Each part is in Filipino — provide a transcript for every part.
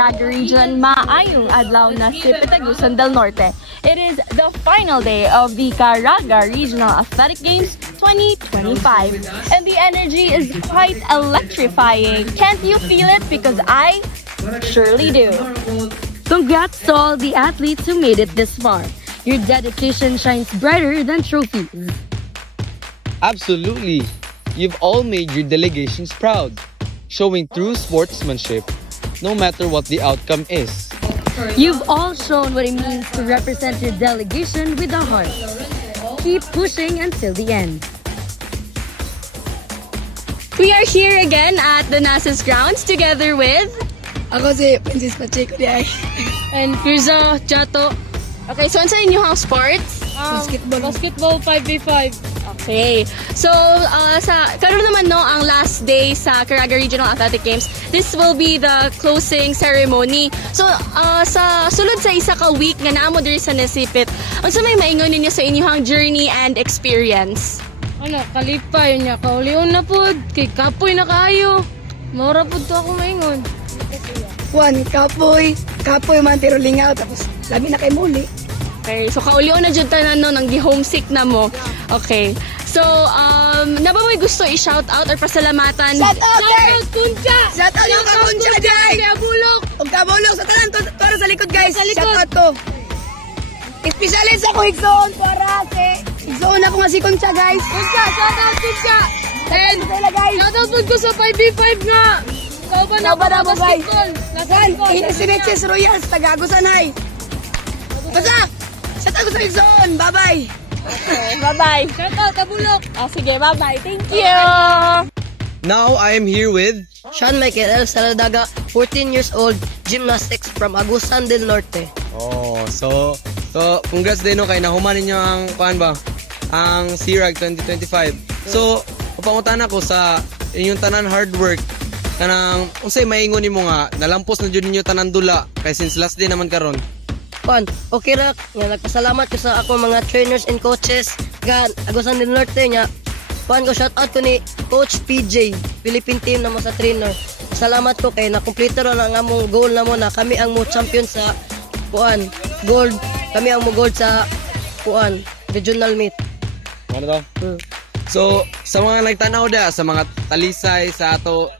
Caraga Region, maayong adlaw na si Pitagusan del Norte. It is the final day of the Caraga Regional Athletic Games 2025, and the energy is quite electrifying. Can't you feel it? Because I surely do. Congrats to all the athletes who made it this far. Your dedication shines brighter than trophies. Absolutely. You've all made your delegations proud, showing true sportsmanship, no matter what the outcome is. You've all shown what it means to represent your delegation with a heart. Keep pushing until the end. We are here again at the NASA's grounds together with... Ako si Princess Pacheco Diay. And Firza Chato. Okay, so ano sa inyong sports? Basketball 5v5. Okay. So, karon naman no, ang last day sa Caraga Regional Athletic Games. This will be the closing ceremony. So, sa sulod sa isa ka week nga naamo diri sa Nasipit, unsa may maingon ninyo sa inyong journey and experience? Ano, kalipay niya. Kaulion na po. Kay kapoy na kaayo. Maura po to ako maingon. Juan, kapoy. Kapoy man pero lingaw. Tapos, labi na kay muli. Okay, so kaulion na dyan tanan no, nang di-homesick na mo. Okay. So, na ba may gusto i-shout out or pasalamatan? Shout out, Kuncha! Shout out yung Kuncha, Jay! Kabulok! Huwag kabulok sa tanan to, para sa likod, guys. Shout out ko. Especially sa ko, Higsoon, para si Higsoon ako nga si Kuncha, guys. Kuncha, shout out, Kuncha! And, shout out po ko sa 5v5 nga. Kauban na ako basketball. Lasan, Sinetches Royals, Tagagusanay. Basta! Shout out sa Higsoon, bye-bye! Okay, bye-bye. Shout out, Kabulok! Sige, bye-bye. Thank you! Now I am here with Sean Michael El Saladaga, 14 years old, gymnastics from Agusan del Norte. Oh, so congrats din no kay nahuman ninyo ang ang CRAG 2025. So, papangutan ako sa inyong tanan hard work kanang unsay maingon nimo nga nalampos na jud ninyo tanan dula kay since last day naman karon. Okay ra, nga nagpasalamat ko sa ako mga trainers and coaches gan Agusan del Norte nya. Ko shout out ko ni Coach PJ, Philippine team na mo sa trainer. Salamat ko kay nakumpleto ra ang among goal na mo na kami ang mo champion sa gold. Kami ang mo gold sa regional meet. Ano to? So, sa mga nagtanaw sa mga talisay sa ato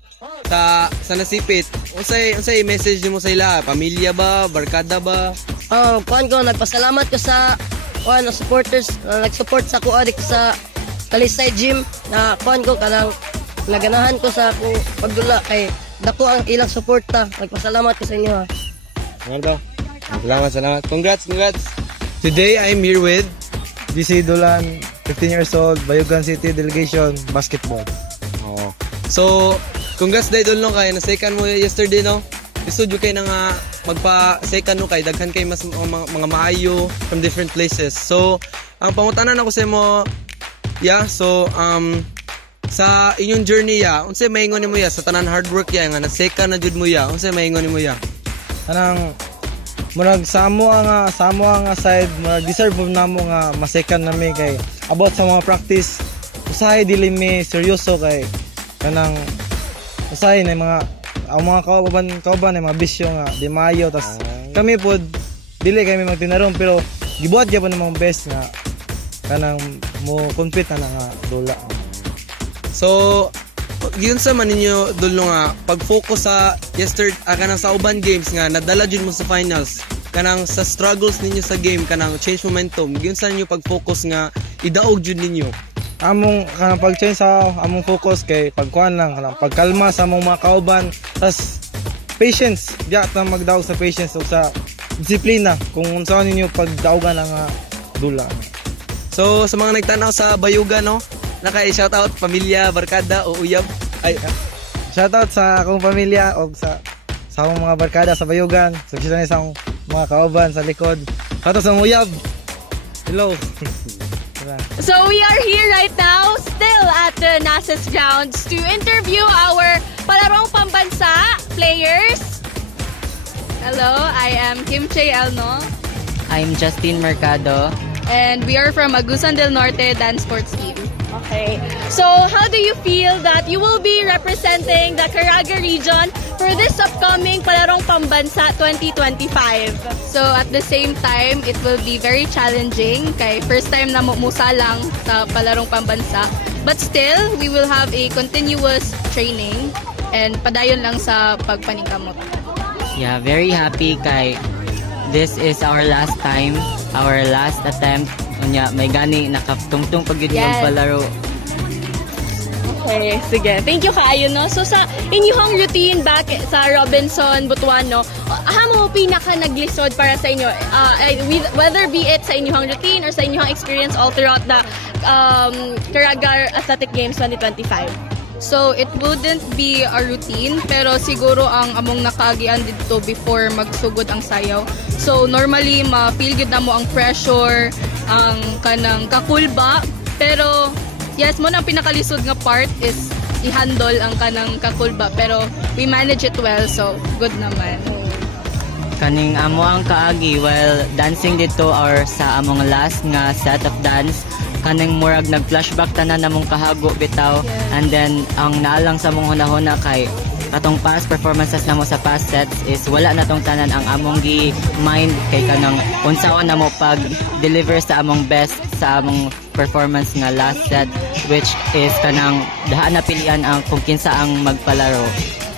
sa Nasipit, unsay message mo sa ila? Pamilya ba, barkada ba? Ko nagpasalamat ko sa supporters na nag-support sa ko sa Talisay Gym na ko kanang naganahan ko sa akong pagdula kay dako ang ilang suporta. Nagpasalamat ko sa inyo ha. Ano to? Salamat. Congrats. Today I'm here with DC Dulan, 15 years old, Bayugan City Delegation, basketball. Oh. So, congrats dahil doon kay na-second mo yesterday no? Gusto nyo kayo nga magpa-second no kay daghan kayo mas mga maayo from different places. So, ang pangutanan ako sa mo, sa inyong journey unsay maingon nimo sa tanan hard work nga na-second na jud mo unsay maingon nimo Anang murag samo nga side murag deserve na mo nga ma-second nami kay about sa mga practice usahay dili mi seryoso kay kanang usahay na ang mga kauban ay mga bisyo nga di maayo tas kami pod dili kami magtinaron pero gibuhat gyapon ang mga best nga kanang mo compete na nga dula. So yun sa man ninyo dulo nga pag-focus sa yesterday kanang sa uban games nga nadala jud mo sa finals kanang sa struggles ninyo sa game kanang change momentum yun sa ninyo pag-focus nga idaog jud ninyo. Among kanang pag-change sa among focus kay pagkuan lang kanang pagkalma sa among mga kauban tas patience ta magdaog sa patience ug sa disiplina kung unsa ninyo pagdaogan ang dula. So sa mga nagtanaw sa Bayugan no naka-shout out pamilya, barkada o uyab. Shout out sa akong pamilya o sa akong mga barkada sa Bayugan, sa isang mga kauban sa likod. Shout out sa uyab. Hello. So we are here right now, still at the NASA's grounds to interview our palarong pambansa players. Hello, I am Kim Che Elno. I'm Justin Mercado. And we are from Agusan del Norte Dance Sports Team. Okay. So, how do you feel that you will be representing the Caraga region for this upcoming Palarong Pambansa 2025? So, at the same time, it will be very challenging. Kay first time na musa lang sa Palarong Pambansa. But still, we will have a continuous training and padayon lang sa pagpaningkamot. Yeah, very happy kay this is our last time, our last attempt. Unya, may gani nakatungtong pag yun yung palaro. Okay, sige. Thank you kaayo, no? So, sa inyong routine back sa Robinson, Butuano, mo pinaka naglisod para sa inyo? Whether be it sa inyong routine or sa inyong experience all throughout the Caraga Athletic Games 2025? So, it wouldn't be a routine, pero siguro ang among nakaagian dito before magsugod ang sayaw. So, normally, ma-feel good na mo ang pressure, ang kanang kakulba, pero yes, mo na ang pinakalisod nga part is i-handle ang kanang kakulba, pero we manage it well, so good naman. Kaning amo ang kaagi while dancing dito or sa among last nga set of dance, kaning murag nag-flashback tanan namong kahago bitaw, and then ang naalang sa mong hunahuna kay atong past performances namo sa past sets is wala na tong tanan ang among gi-mind kay kanang unsaon namo pag-deliver sa among best sa among performance nga last set, which is kanang daha na pilian ang kung kinsa ang magpalaro.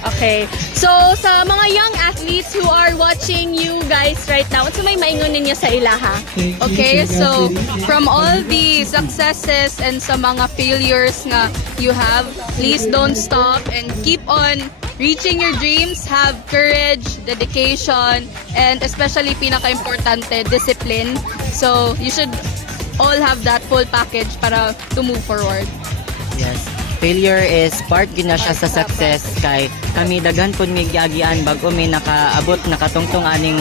Okay. So, sa mga young athletes who are watching you guys right now, ano may maingon ninyo sa ilaha? Okay, so from all the successes and sa mga failures nga you have, please don't stop and keep on reaching your dreams. Have courage, dedication, and especially pinaka-importante, discipline. So, you should all have that full package para to move forward. Yes. Failure is part gina siya sa success kay kami daghan pud mi giagian bago mi nakaabot nakatungtong aning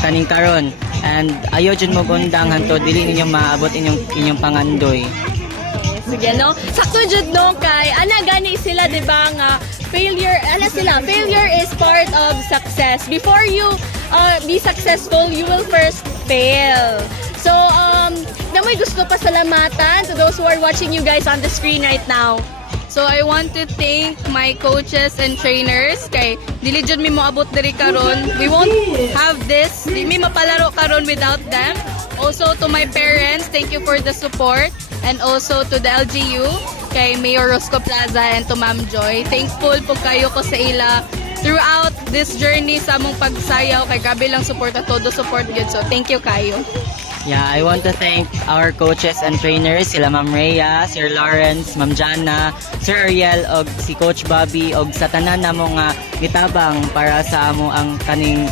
kaning karon, and ayo jud mo gundang hanto dili ninyo maabot inyong pangandoy. Sige, no? Sakto jud no kay ana gani sila, di ba, nga failure is part of success. Before you be successful, you will first fail. So, na may gusto pa salamatan to those who are watching you guys on the screen right now. So I want to thank my coaches and trainers kay dili jud mi moabot diri karon. We won't have this, di mi mapalaro karon without them. Also to my parents, thank you for the support, and also to the LGU, kay Mayor Rosco Plaza, and to Ma'am Joy. Thankful po kayo ko sa ila throughout this journey sa among pagsayaw, kay grabe lang support at todo support gyud. So thank you kayo. Yeah, I want to thank our coaches and trainers, sila Ma'am Rhea, Sir Lawrence, Ma'am Jana, Sir Ariel, og si Coach Bobby, og sa tanan namo nga gitabang para sa amo ang kaning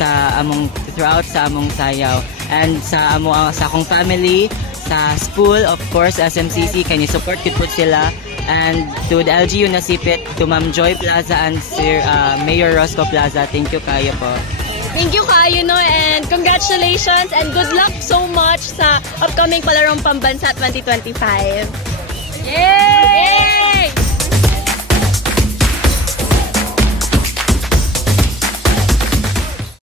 sa among throughout sa among sayaw, and sa amo sa akong family, sa school, of course, SMCC, kay ni support kit po sila, and to the LGU na sipit, to Ma'am Joy Plaza and Sir Mayor Rosco Plaza, thank you kayo po. Thank you kayo, no, and congratulations and good luck so much sa upcoming Palarong Pambansa 2025. Yay!